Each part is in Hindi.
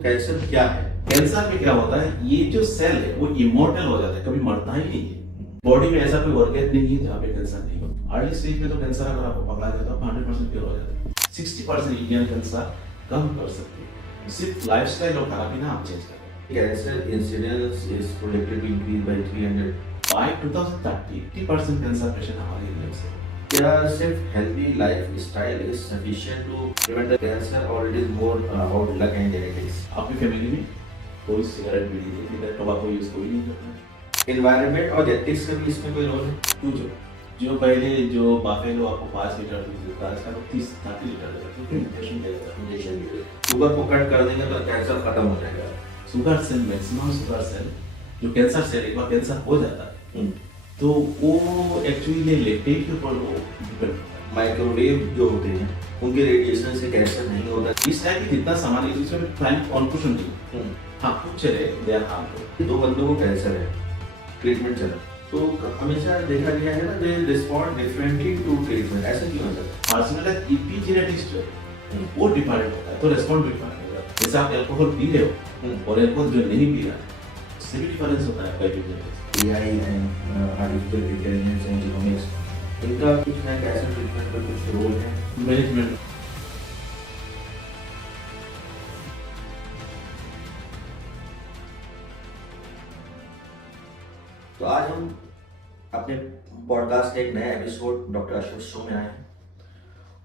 कैंसर क्या है? कैंसर में क्या होता है, ये जो सेल है वो इमोर्टल हो जाता है, कभी मरता ही नहीं है। बॉडी में ऐसा कोई ऑर्गन नहीं है जहाँ पे कैंसर नहीं हो। अर्ली स्टेज में तो कैंसर अगर आपको पकड़ा जाता है तो 100% क्योर हो जाता है। 60% इंडियन कैंसर कम कर सकते हैं, सिर्फ लाइफस्टाइल और थेरेपी ना आप चेंज करें। Cancer incidence is projected to increase by 300. By 2030 80% cancer patient हमारे इंडिया से। क्या सिर्फ healthy lifestyle is sufficient to prevent the cancer, or it is more about luck and genetics? आपकी फैमिली में कोई सिगरेट बीड़ी नहीं पीता, टोबैको यूज कोई नहीं करता। Environment और genetics का भी इसमें कोई रोल है? पूछो, जो पहले जो बाफेलो आपको 5 लीटर दूध देता है, इसका तो 30-30 लीटर देता है, क्योंकि इंजेक्शन देता है। Injection भी है। शुगर को कट कर देंगे तो कैंसर खत्म हो जाएगा। Sugar cell, maximum sugar cell, जो कैंसर सेल एक बार कैंसर हो जाता है तो वो एक्चुअली लेटेट के ऊपर डिपेंड करता है। माइक्रोवेव जो होते हैं उनके रेडिएशन से कैंसर नहीं होता। इस टाइप की जितना सामान है इसमें प्राइम कॉन्क्लूजन नहीं। हाँ कुछ चले दे आर हार्मफुल। 2 बंदों को कैंसर है, ट्रीटमेंट चला, तो हमेशा देखा गया है ना, they respond differently to treatment. ऐसा क्यों होता है? पर्सनल एपिजेनेटिक्स जो है वो डिफरेंट होता है, तो रिस्पॉन्ड डिफरेंट होगा। जैसे आप अल्कोहल पी रहे हो और अल्कोहल जो नहीं पी रहा है, उससे भी डिफरेंस होता है epigenetics. AI and artificial intelligence and genomics, इनका कुछ है कैंसर ट्रीटमेंट पर कुछ रोल है? मैनेजमेंट तो आज हम अपने पॉडकास्ट के एक नए एपिसोड डॉक्टर आशुष शो में आए हैं,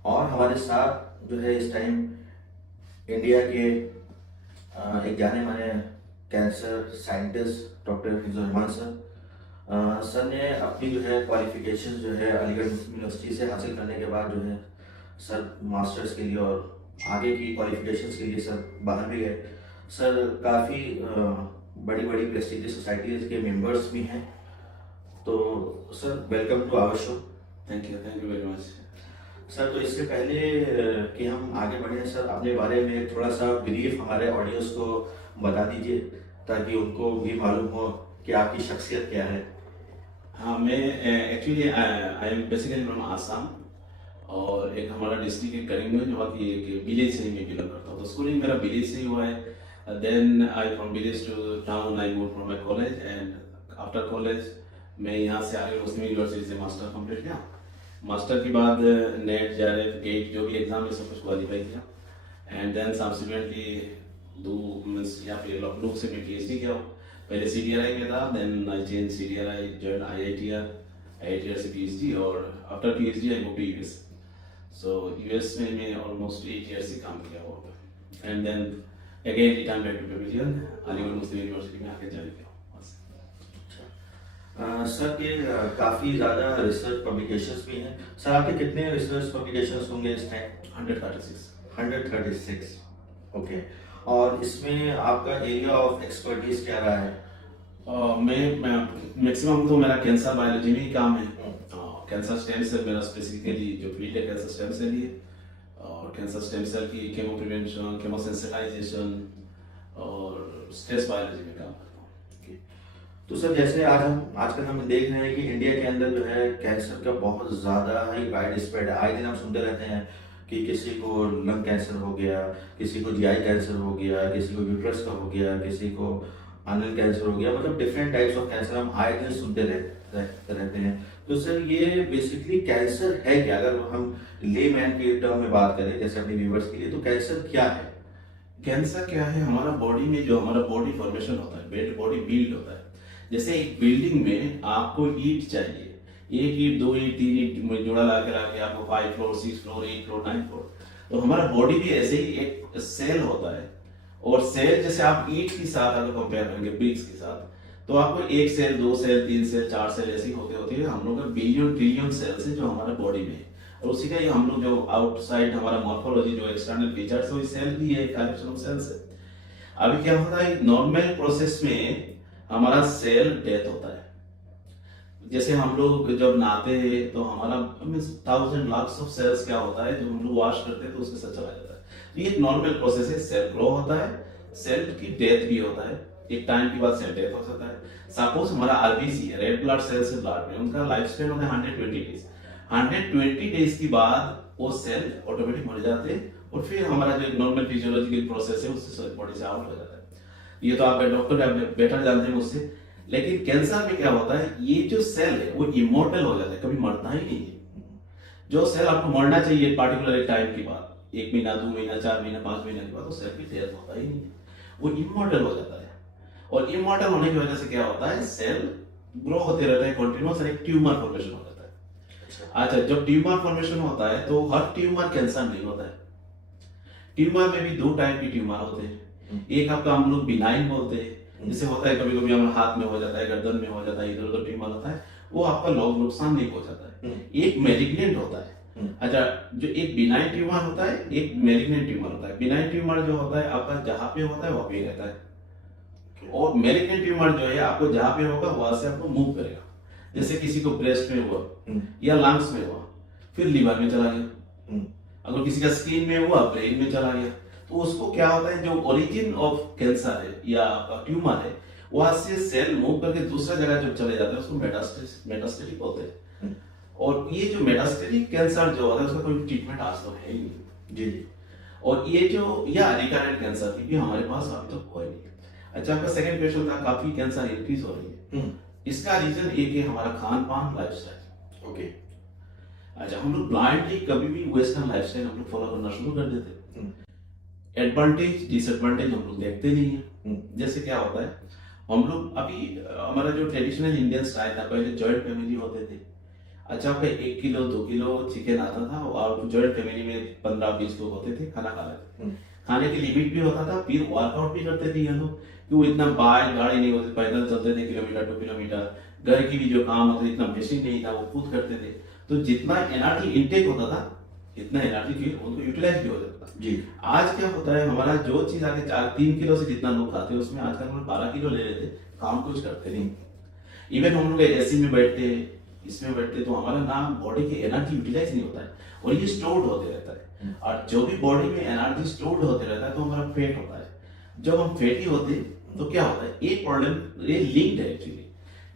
और हमारे साथ जो है इस टाइम इंडिया के एक जाने माने cancer scientist doctor Rahman sir ने अपनी जो है क्वालिफिकेशन जो है अलीगढ़ यूनिवर्सिटी से हासिल करने के बाद जो है सर मास्टर्स के लिए और आगे की क्वालिफिकेशंस के लिए सर बाहर भी गए। सर काफ़ी बड़ी बड़ी प्रेस्टीजियस सोसाइटीज़ के मेंबर्स भी हैं। तो sir welcome to our show. Thank you very much. Sir तो इससे पहले कि हम आगे बढ़ें, सर अपने बारे में थोड़ा सा ब्रीफ हमारे ऑडियंस को बता दीजिए ताकि उनको भी मालूम हो कि आपकी शख्सियत क्या है। हाँ, मैं actually I am basically from Assam, और एक हमारा डिस्ट्रिक्ट है करीमगंज, वहाँ की एक विलेज से ही मैं बिलोंग करता हूँ। तो स्कूलिंग मेरा विलेज से ही हुआ है। Then I from village to town I move from my college, and after college मैं यहाँ से आगे मुस्लिम यूनिवर्सिटी से मास्टर कंप्लीट किया। मास्टर के बाद नेट JRF गेट जो भी एग्जाम है सब कुछ क्वालिफाई किया, एंड देन सब्सिक्वेंटली मीन्स यहाँ पे लखनऊ से मैं PhD किया हूँ। पहले CDRI में था, then I change CDRI, join IITR से PhD, और after PhD I move to US। So US में मैं ऑलमोस्ट 8 years से काम किया हुआ, and then again return back to pavilion, Aligarh Muslim University में आके ज्वाइन किया। सर के काफ़ी ज़्यादा रिसर्च पब्लिकेशंस भी हैं। सर आपके कितने रिसर्च पब्लिकेशंस होंगे इस टाइम? 136। ओके। और इसमें आपका एरिया ऑफ एक्सपर्टीज क्या रहा है? मैं मैक्सिमम तो मेरा कैंसर बायोलॉजी में ही काम है। कैंसर स्टेम सेल मेरा स्पेसिफिकली जो फील्ड है कैंसर स्टेम सेल ही है, और कैंसर स्टेम सेल की केमो प्रिवेंशन, केमो सेंसिटाइजेशन और स्ट्रेस बायोलॉजी में काम करता हूँ। तो सर जैसे आजकल हम देख रहे हैं कि इंडिया के अंदर जो है कैंसर का बहुत ज़्यादा ही वाइड स्प्रेड है। आए दिन हम सुनते रहते हैं कि किसी को लंग कैंसर हो गया, किसी को GI कैंसर हो गया, किसी को यूट्रस का हो गया, किसी को अनल कैंसर हो गया, मतलब डिफरेंट टाइप्स ऑफ कैंसर हम आए दिन सुनते रहते हैं। तो सर ये बेसिकली कैंसर है क्या? अगर हम लेमैन के टर्म में बात करें जैसे अपने व्यूवर्स के लिए, तो कैंसर क्या है? कैंसर क्या है, हमारा बॉडी में जो हमारा बॉडी फॉर्मेशन होता है, बॉडी बिल्ड होता है। जैसे एक बिल्डिंग में आपको ईंट चाहिए, 1 ईंट 2 ईंट 3 ईंट में जोड़ा ला के आपको 5 फ्लोर 6 फ्लोर 8 फ्लोर 9 फ्लोर। तो हमारा बॉडी भी ऐसे ही एक सेल होता है, और सेल जैसे आप ईंट के साथ अगर कंपेयर करेंगे ब्रिक्स के साथ, तो आपको 1 सेल 2 सेल 3 सेल 4 सेल ऐसी होते होते हैं। हम लोग का बिलियन ट्रिलियन सेल्स है जो हमारे बॉडी में है, और उसी का ही हम लोग जो आउटसाइड हमारा मॉर्फोलॉजी जो एक्सटर्नल फीचर्स है सेल भी है, कलेक्शन ऑफ सेल्स है। अभी क्या होता है, नॉर्मल प्रोसेस में हमारा सेल डेथ होता है। जैसे हम लोग जब नहाते हैं तो हमारा थाउजेंड लाख्स ऑफ सेल्स क्या होता है, जो हम लोग वॉश करते हैं तो उसके साथ चला जाता है। तो ये एक नॉर्मल प्रोसेस है। सेल ग्रो होता है, सेल की डेथ भी होता है, एक टाइम के बाद सेल डेथ हो जाता है। सपोज हमारा RBC है, रेड ब्लड सेल्स है ब्लड में, उनका लाइफ स्पेन होता है 120 डेज। 120 डेज के बाद वो सेल ऑटोमेटिक मर जाते हैं, और फिर हमारा जो नॉर्मल फिजियोलॉजिकल प्रोसेस है उससे बॉडी से आउट हो जाता है। ये तो आप डॉक्टर आपने बेटर जानते हैं मुझसे। लेकिन कैंसर में क्या होता है, ये जो सेल है वो इमोर्टल हो जाता है, कभी मरता ही नहीं है। जो सेल आपको मरना चाहिए पार्टिकुलर एक टाइम के बाद, 1 महीना 2 महीना 4 महीना 5 महीना के बाद, वो सेल की डेथ होता ही नहीं है, वो इमोर्टल हो जाता है। और इमोर्टल होने की वजह से क्या होता है, सेल ग्रो होते रहता है कंटिन्यूअस, एक ट्यूमर फॉर्मेशन हो जाता है। अच्छा, जब ट्यूमर फॉर्मेशन होता है तो हर ट्यूमर कैंसर नहीं होता है। ट्यूमर में भी 2 टाइप की ट्यूमर होते हैं। एक आपका हम लोग बिनाइन बोलते हैं, जैसे होता है कभी कभी हमारे हाथ में हो जाता है, गर्दन में हो जाता है, इधर उधर ट्यूमर होता है, वो आपका लोग नुकसान नहीं पहुंचाता है। एक मैलिग्नेंट होता है। अच्छा, जो एक बिनाइन ट्यूमर होता है, एक मैलिग्नेंट ट्यूमर होता है। बिनाइन ट्यूमर जो होता है आपका जहां पे होता है वहां पे ही रहता है, और मैलिग्नेंट ट्यूमर जो है आपको जहां पे होगा वहां से आपको मूव करेगा। जैसे किसी को ब्रेस्ट में हुआ या लंग्स में हुआ, फिर लीवर में चला गया, अगर किसी का स्किन में हुआ ब्रेन में चला गया। तो उसको क्या होता है, जो ओरिजिन ऑफ कैंसर है या ट्यूमर है, वहां से सेल मूव करके दूसरा जगह जब चले जाते हैं उसको मेटास्टेटिक बोलते हैं। और ये जो मेटास्टेटिक कैंसर जो होता है उसका कोई ट्रीटमेंट आज तक है ही नहीं। जी जी। और ये जो या रिकरेंट कैंसर की भी हमारे पास अभी तक कोई नहीं। अच्छा, आपका सेकंड क्वेश्चन था काफी कैंसर इंक्रीज हो रही है। इसका रीजन एक है हमारा खान पान लाइफस्टाइल। ओके। अच्छा, हम लोग ब्लाइंडली कभी भी वेस्टर्न लाइफस्टाइल हम लोग फॉलो करना शुरू कर देते हैं। एडवांटेज डिसएडवांटेज हम लोग देखते नहीं है। जैसे क्या होता है, हम लोग अभी हमारा जो ट्रेडिशनल इंडियन स्टाइल था, पहले जॉइंट फैमिली होते थे। अच्छा, आपका 1 किलो 2 किलो चिकन आता था और जॉइंट फैमिली में 15-20 लोग होते थे, खाना खा रहे थे। खाने की लिमिट भी होता था, फिर वर्कआउट भी करते थे ये लोग, क्यों इतना बाइक गाड़ी नहीं होती, पैदल चलते थे किलोमीटर 2 किलोमीटर। घर की भी जो काम होते इतना मशीन नहीं था, वो खुद करते थे। तो जितना एनर्जी इनटेक होता था इतना एनर्जी फिर उनको यूटिलाइज भी हो जाता था। जी। आज क्या होता है, हमारा जो चीज आगे 3 किलो से जितना लोग खाते हैं उसमें आजकल हम लोग 12 किलो ले लेते, काम कुछ करते नहीं। इवन हम लोग एसी में बैठते हैं, इसमें बैठते, तो हमारा ना बॉडी की एनर्जी यूटिलाइज नहीं होता है, और ये स्टोर्ड होते रहता है। और जो भी बॉडी में एनर्जी स्टोर्ड होते रहता है तो हमारा फेट होता है। जब हम फैटी होते हैं तो क्या होता है, एक प्रॉब्लम ये लिंक्ड है एक्चुअली।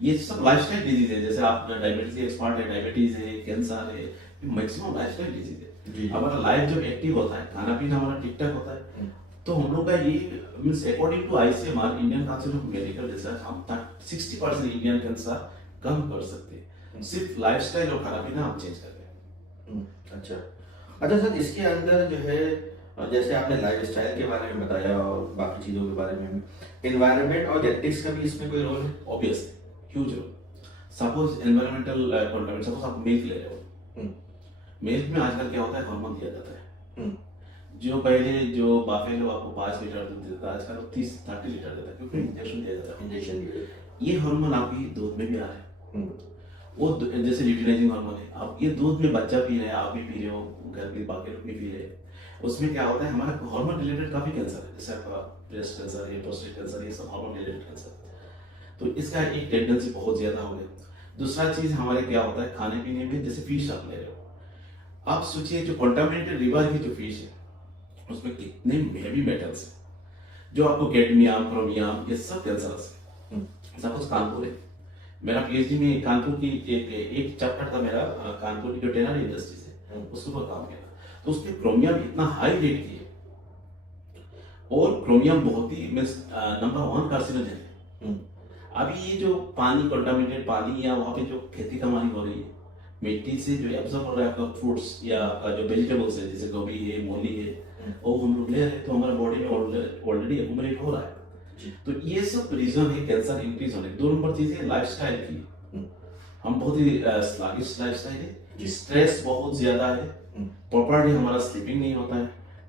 ये सब लाइफस्टाइल डिजीज है, जैसे आप डायबिटीज के एक्सपर्ट है, डायबिटीज है, कैंसर है, मैक्सिमम लाइफस्टाइल डिजीज है। हमारा लाइफ जब एक्टिव होता है, खाना पीना हमारा ठीक ठाक होता है, तो हम लोग का ये means according to ICMR Indian Council of Medical Research, हम 60% इंडियन कैंसर कम कर सकते हैं, सिर्फ लाइफस्टाइल और खाना पीना हम चेंज कर रहे हैं। अच्छा सर, इसके अंदर जो है जैसे आपने लाइफस्टाइल के बारे में बताया और बाकी चीज़ों के बारे में, एनवायरनमेंट और जेनेटिक्स का भी इसमें कोई रोल है? Obviously huge role. Suppose environmental contamination, suppose आप मिल्क ले रहे हो, मिल्क में आजकल क्या होता है, हार्मोन दिया जाता है। जो पहले जो बाफेलो आपको 5 लीटर दूध देता है, आजकल 30-30 लीटर देता है, क्योंकि इंजेक्शन दिया जाता है। इंजेक्शन ये हार्मोन आपकी दूध में भी आ रहा है, वो जैसे ल्यूटिनाइजिंग हार्मोन है। आप ये दूध में बच्चा पी रहे हैं, आप भी पी रहे हो, घर के बाकी लोग भी पी रहे हैं, उसमें क्या होता है, हमारा हार्मोन रिलेटेड काफी कैंसर है, जैसे आपका ब्रेस्ट कैंसर है, प्रोस्टेट कैंसर, ये सब हार्मोन रिलेटेड कैंसर। तो इसका एक टेंडेंसी बहुत ज्यादा हो गया। दूसरा चीज हमारे क्या होता है खाने पीने में, जैसे फिश आप ले रहे हो, आप सोचिए जो कंटामिनेटेड रिवर की जो फिश है उसमें कितने हेवी मेटल्स है, जो आपको कैडमियम, क्रोमियम, ये सब कैंसरस है। सपोज कानपुर है, मेरा पीएचडी में कानपुर की एक चैप्टर था मेरा, कानपुर की जो टेनरी इंडस्ट्रीज है उसके ऊपर काम किया। तो उसके क्रोमियम इतना हाई रेट की है, और क्रोमियम बहुत ही नंबर 1 कार्सिनोजन है। अभी ये जो पानी कंटामिनेटेड पानी या वहाँ पे जो खेती कमाई हो रही है, मिट्टी से जो एब्जॉर्ब हो रहा है आपका फ्रूट्स या आपका जो वेजिटेबल्स है, जैसे गोभी है, मूली है, वो हम लोग ले रहे हैं, तो हमारे बॉडी में ऑलरेडी एक्यूमुलेट हो रहा है। तो ये सब रीजन है कैंसर इंक्रीज होने। 2 नंबर चीज है लाइफस्टाइल की, हम बहुत ही स्लगिश लाइफस्टाइल है, स्ट्रेस बहुत ज्यादा है, प्रॉपर्ली हमारा स्लीपिंग नहीं होता है।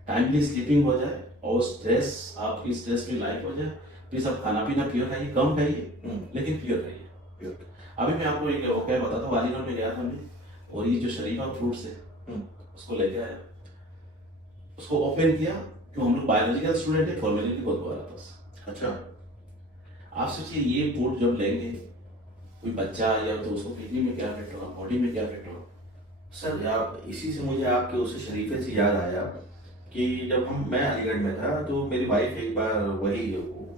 टाइमली स्लीपिंग हो जाए और स्ट्रेस, आपकी स्ट्रेस फ्री लाइफ हो जाए, प्लीज आप खाना पीना प्योर खाइए, कम खाइए लेकिन प्योर खाइए। अभी मैं आपको एक क्या बताता हूँ, वालीगढ़ में गया था मैं, और ये जो शरीफा फ्रूट्स है उसको लेके आया, उसको ओपन किया, क्यों हम लोग बायोलॉजिकल स्टूडेंट है, फॉर्मेलिटी बहुत हुआ था उससे। अच्छा, आप सोचिए ये फूड जब लेंगे कोई बच्चा या तो उसको किडनी में क्या इफेक्ट होगा, बॉडी में क्या इफेक्ट होगा। सर आप इसी से मुझे आपके उस शरीफे से याद आया कि जब मैं अलीगढ़ में था तो मेरी वाइफ एक बार वही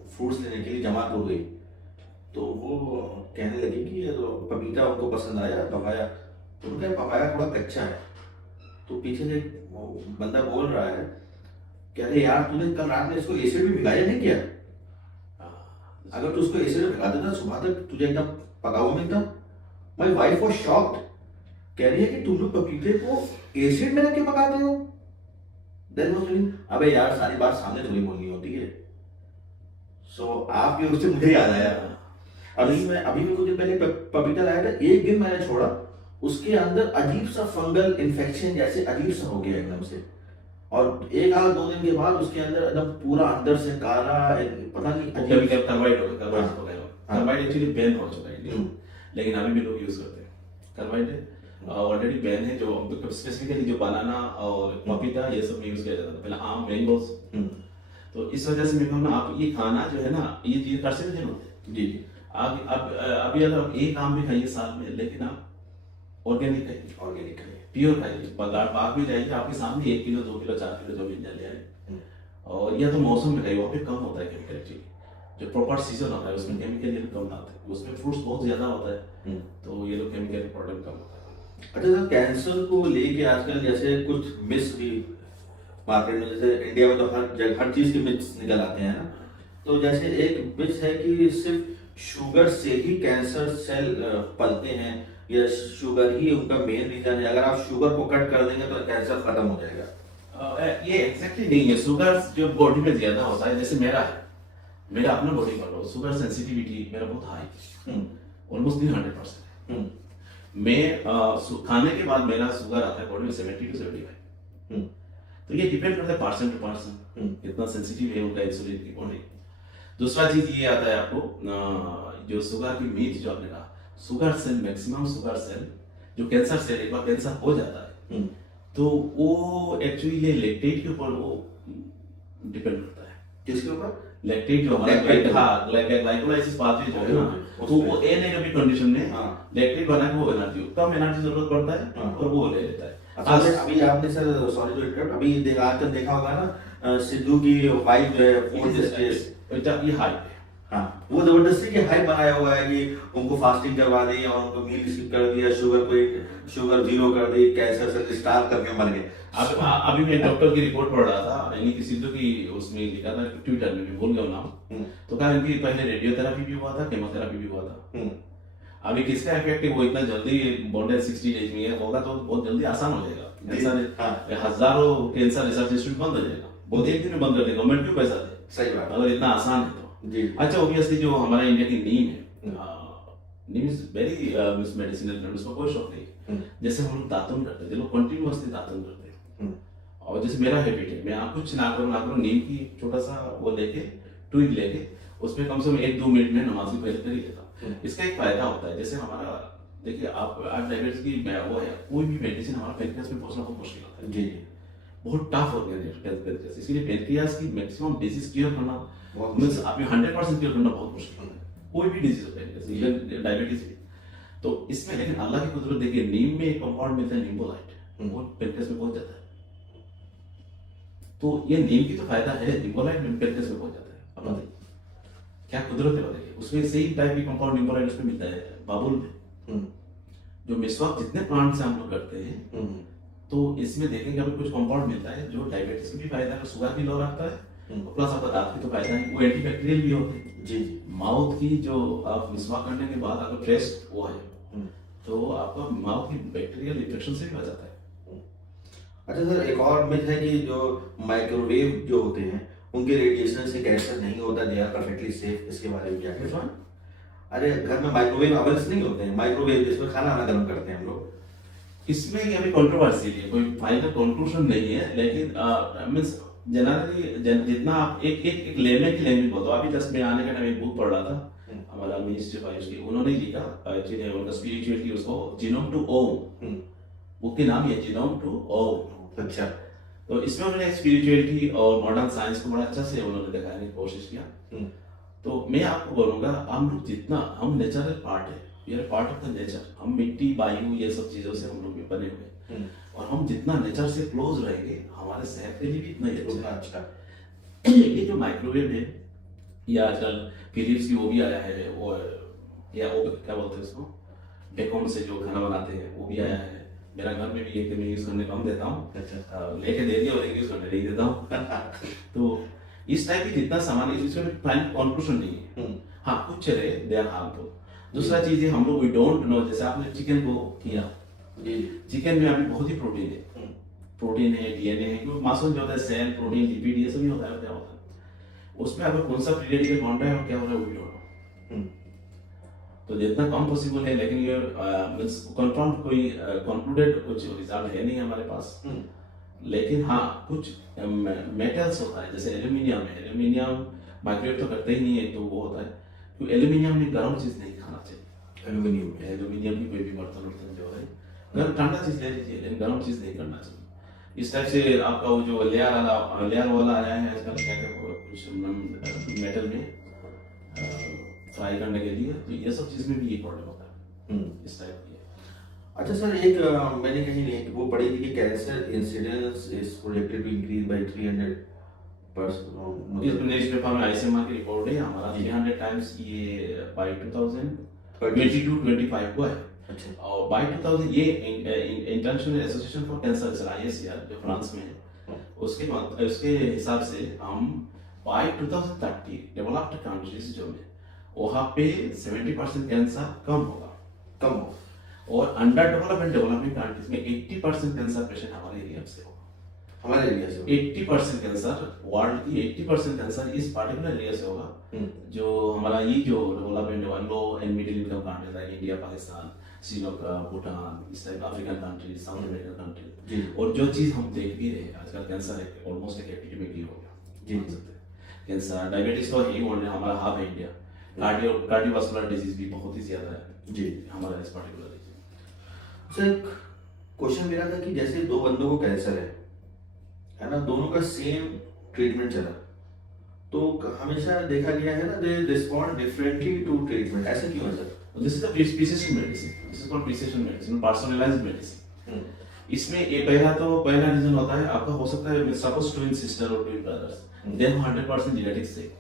फ्रूट्स लेने के लिए जमालपुर गई, तो वो कहने लगी कि ये तो पपीता उनको पसंद आया, पपाया, तो उनका पपाया थोड़ा कच्चा है, तो पीछे से एक बंदा बोल रहा है कह रहे यार तूने कल रात में इसको एसिड में भिगाया नहीं किया? अगर तू उसको एसिड में भिगा देता सुबह तक तुझे एकदम पका हुआ मिलता। माय वाइफ वाज शॉक्ड, कह रही है कि तुम लोग पपीते को एसिड में रख के पकाते हो। देन वो फीलिंग, अबे यार सारी बात सामने थोड़ी बोलनी होती है। सो आपके उससे मुझे याद आया, अभी मैं कुछ दिन पहले पपीता लाया था, एक दिन मैंने छोड़ा, उसके अंदर अजीब सा फंगल इन्फेक्शन जैसे अजीब सा हो गया एकदम से, और एक आध 2 दिन के बाद उसके अंदर एकदम पूरा अंदर से काला, पता नहीं केमिकल कार्बाइड हो गया। कार्बाइड एक्चुअली बैन हो चुका है इंडिया में, लेकिन अभी भी लोग यूज करते हैं कार्बाइड। ऑलरेडी बैन है, जो स्पेसिफिकली जो बनाना और पपीता ये सब में यूज किया जाता था पहले, आम, मैंगोज। तो इस वजह से मैं कहूँ ना, आप ये खाना जो है ना, ये चीज कार्सिनोजेन होते हैं जी। आप अभी अगर एक आम भी खाइए साल में, लेकिन आप ऑर्गेनिक खाइए, प्योर खाइए। बाग में जाइए, आपके सामने 1 किलो 2 किलो 4 किलो जो मिल जाए, और या तो मौसम में खाइए, वहाँ पे कम होता है केमिकल एक्चुअली। जो प्रॉपर सीजन होता है उसमें केमिकल ये कम डालते हैं, उसमें फ्रूट्स बहुत ज्यादा होता है, तो ये लोग केमिकल प्रोडक्ट कम होता है। अच्छा सर, कैंसर को लेके आजकल जैसे कुछ मिस भी मार्केट में, जैसे इंडिया में तो हर जगह हर चीज के मिथ्स निकल आते हैं ना, तो जैसे एक मिथ है कि सिर्फ शुगर से ही कैंसर सेल पलते हैं, या शुगर ही उनका मेन रीजन है, अगर आप शुगर को कट कर देंगे तो कैंसर खत्म हो जाएगा। ये एग्जैक्टली नहीं है। शुगर जो बॉडी में ज्यादा होता है, जैसे मेरा अपना बॉडी कर लो, शुगर सेंसिटिविटी मेरा बहुत हाई है, ऑलमोस्ट 300%। मैं खाने के बाद मेरा शुगर आता है बॉडी में 70 to 75। तो ये डिपेंड करता है पर्सन टू पर्सन, कितना सेंसिटिव है उनका इंसुलिन की बॉडी। दूसरा चीज ये आता है आपको, जो शुगर की मीट जो आपने कहा, sugar cell, maximum sugar cell जो कैंसर सेल, एक बार कैंसर हो जाता है तो वो एक्चुअली ये लैक्टेट के ऊपर वो डिपेंड करता है। किसके ऊपर? लैक्टेट जो हमारा ग्लाइकोलाइसिस पाथवे जो है ना, तो वो एनारोबिक कंडीशन में लैक्टेट बना के वो एनर्जी, कम एनर्जी जरूरत पड़ता है और वो ले लेता है। अच्छा, अभी आपने सर, सॉरी टू इंटरप्ट, अभी आजकल देखा होगा ना, सिद्धू की वाइफ जो है ये हाई है, हाँ, वो जबरदस्ती की हाइप बनाया हुआ है कि उनको फास्टिंग करवा दी और उनको मील स्किप कर दिया, शुगर 0 कर दी, कैंसर से स्टार्ट करके मर गए। अभी मैं डॉक्टर की रिपोर्ट पढ़ रहा था, यानी कि सिद्धू की, उसमें लिखा था ट्विटर में, भी भूल गया नाम, तो कहा इनकी पहले रेडियोथेरेपी भी हुआ था, केमोथेरेपी भी हुआ था। अभी किसका इफेक्ट है वो इतना जल्दी बॉन्डेड 60 डेज में होगा तो बहुत जल्दी आसान हो जाएगा। हजारों कैंसर रिसर्च इंस्टीट्यूट बंद हो जाएगा, बहुत एक दिन में बंद कर देगा, गवर्नमेंट क्यों पैसा दे? सही बात, अगर इतना आसान है तो जी। अच्छा, ऑब्वियसली जो हमारा इंडिया की नीम है, नीम इज वेरी मेडिसिनल, उसमें कोई शौक नहीं। जैसे हम लोग दातुन करते हैं, लोग कंटिन्यूअसली दातुन करते हैं, और जैसे मेरा हैबिट है, मैं आप कुछ ना करूँ नीम की छोटा सा वो लेके, ट्विग लेके, उसमें कम से कम 1-2 मिनट में नमाज से पहले कर ही लेता हूँ। इसका एक फायदा होता है, जैसे हमारा देखिए, आप डायबिटीज की वो है, कोई भी मेडिसिन हमारा पेनक्रियास में पहुंचना बहुत मुश्किल होता है जी, बहुत टफ हो गया पेनक्रियास, इसलिए पेनक्रियास की मैक्सिमम डिजीज क्योर करना, मींस आप 100% क्योर करना बहुत मुश्किल होता है, कोई भी डिजीज होता है, इवन डायबिटीज भी। तो इसमें लेकिन अल्लाह की कुदरत देखिए, नीम में एक कंपाउंड मिलता है निम्बोलाइट, वो पेनक्रियास में पहुंच जाता है। तो ये नीम की तो फायदा है, निम्बोलाइट पेनक्रियास में पहुंच जाता है। अब बताइए क्या कुदरत है, बताइए। उसमें सेम टाइप की कंपाउंड निम्बोलाइट उसमें मिलता है बाबुल में। जो मिसवाक जितने प्लांट से हम लोग करते हैं, तो इसमें देखेंगे हमें कुछ कंपाउंड मिलता है जो डायबिटीज में भी फायदा है, शुगर भी लो रखता है, प्लस आपका दांत की तो फायदा है, वो एंटीबैक्टीरियल भी होते हैं जी। माउथ की जो आप मिसवाक करने के बाद अगर फ्रेश वो है, तो आपका माउथ की बैक्टीरियल इन्फेक्शन से भी बच जाता है। अच्छा सर, एक और मिथ है कि जो माइक्रोवेव जो होते हैं उनके रेडिएशन से कैंसर नहीं होता, दे आर परफेक्टली सेफ, इसके बारे में क्या कहना है? अरे घर में माइक्रोवेव ओवन्स नहीं होते हैं, माइक्रोवेव जिसमें खाना गर्म करते हैं हम लोग, इसमें ये अभी कंट्रोवर्सी है, कोई फाइनल कंक्लूजन नहीं है, लेकिन मींस जनरली जितना आप एक लेवल की लैंग्वेज बोलते हो। अभी जस्ट मैं आने का टाइम एक बुक पढ़ रहा था, हमारा मिनिस्ट्री ऑफ आयुष की, उन्होंने लिखा एक्चुअली उनका स्पिरिचुअलिटी, उसको जीनोम टू ओम, बुक के नाम ये जीनोम टू ओम। अच्छा, तो इसमें उन्होंने स्पिरिचुअलिटी और मॉडर्न साइंस को बड़ा अच्छा से उन्होंने दिखाने की कोशिश किया। तो मैं आपको बोलूंगा, हम लोग जितना, हम नेचुरल पार्ट है, we are part of the nature, हम मिट्टी, वायु, ये सब चीजों से हम लोग बने हुए हैं, और हम जितना नेचर से क्लोज रहेंगे हमारे सेहत के लिए भी इतना ही अच्छा। ये जो माइक्रोवेव है, या आजकल फिलिप्स की वो भी आया है, वो या वो क्या बोलते हैं उसको, बेकोम से जो खाना बनाते हैं वो भी आया है, मेरा घर में भी एक मैं यूज करने कम देता हूँ, अच्छा। लेके दे दिया और यूज करने नहीं देता हूँ। तो इस टाइप की जितना सामान है इसमें फाइनल कंक्लूजन नहीं है। हाँ कुछ चले दे आर हार्मफुल। दूसरा चीज है हम लोग वी डोंट नो, जैसे आपने चिकन को किया, चिकन में अभी बहुत ही प्रोटीन है, प्रोटीन है, डीएनए है, क्योंकि मांसों जो होता है सेल, प्रोटीन, लिपिड ये सभी होता है, क्या होता है उसमें अगर कौन सा फ्री रेडिकल बॉन्ड है और क्या हो रहा है वो भी डोंट नो। तो जितना कम पॉसिबल है, लेकिन ये मींस कंफर्म कोई कंक्लूडेड कुछ रिजल्ट है नहीं हमारे पास। लेकिन हाँ कुछ मेटल्स होता है, जैसे एल्यूमिनियम है, एल्यूमिनियम माइक्रोवेव तो करते ही नहीं है, तो वो होता है तो एल्यूमिनियम में गर्म चीज नहीं खाना चाहिए। एल्यूमिनियम की कोई भी बर्तन वर्तन जो है गर्म ठंडा चीज ले लीजिए, लेकिन गर्म चीज नहीं करना चाहिए। इस टाइप से आपका वो जो लेयर वाला आया है आजकल, क्या कहते हैं कुछ मेटल में फ्राई करने के लिए, तो ये सब चीज में भी ये प्रॉब्लम होता है इस टाइप की। अच्छा सर, एक मैंने कहीं नहीं वो पढ़ी थी कि cancer incidence is projected to increase by 300%। इस न्यूज़पेपर में आईसीएमआर की रिपोर्ट है हमारा 300 टाइम्स ये बाय 2022-25 को है। अच्छा। और बाय 2000 ये इंटरनेशनल एसोसिएशन फॉर कैंसर आईएससीआर जो फ्रांस में है, उसके हिसाब से हम बाय 2030 डेवलप्ड कंट्रीज जो में वहाँ पे 70% कैंसर कम होगा, और अंडर डेवलपिंग कंट्रीज में 80% कैंसर पेशेंट हमारे एरिया से होगा। हमारे एरिया से 80% कैंसर, वर्ल्ड की 80% कैंसर इस पार्टिकुलर एरिया से होगा। जो हमारा ये जो development low and middle income countries है, इंडिया, पाकिस्तान, श्रीलंका, भूटान, इस type African countries, south American countries, और जो चीज हम देख भी रहे हैं आजकल, कैंसर एक ऑलमोस्ट एक एपिडेमिक ही हो गया। कैंसर, डायबिटीज तो ही बोल रहे हैं, हमारा हब है इंडिया। कार्डियोवास्कुलर डिजीज भी बहुत ही ज्यादा है जी हमारा इस पार्टिकुलर रीजन। सर क्वेश्चन मेरा था कि जैसे दो बंदों को कैंसर है ना, दोनों का सेम ट्रीटमेंट चला, तो हमेशा देखा गया है ना they respond differently to treatment, ऐसा क्यों है sir? This is the precision medicine, this is called precision medicine, personalised medicine. इसमें ये पहला रीजन होता है आपका, हो सकता है सपोज ट्विन सिस्टर और twin brothers, they have 100% genetics से,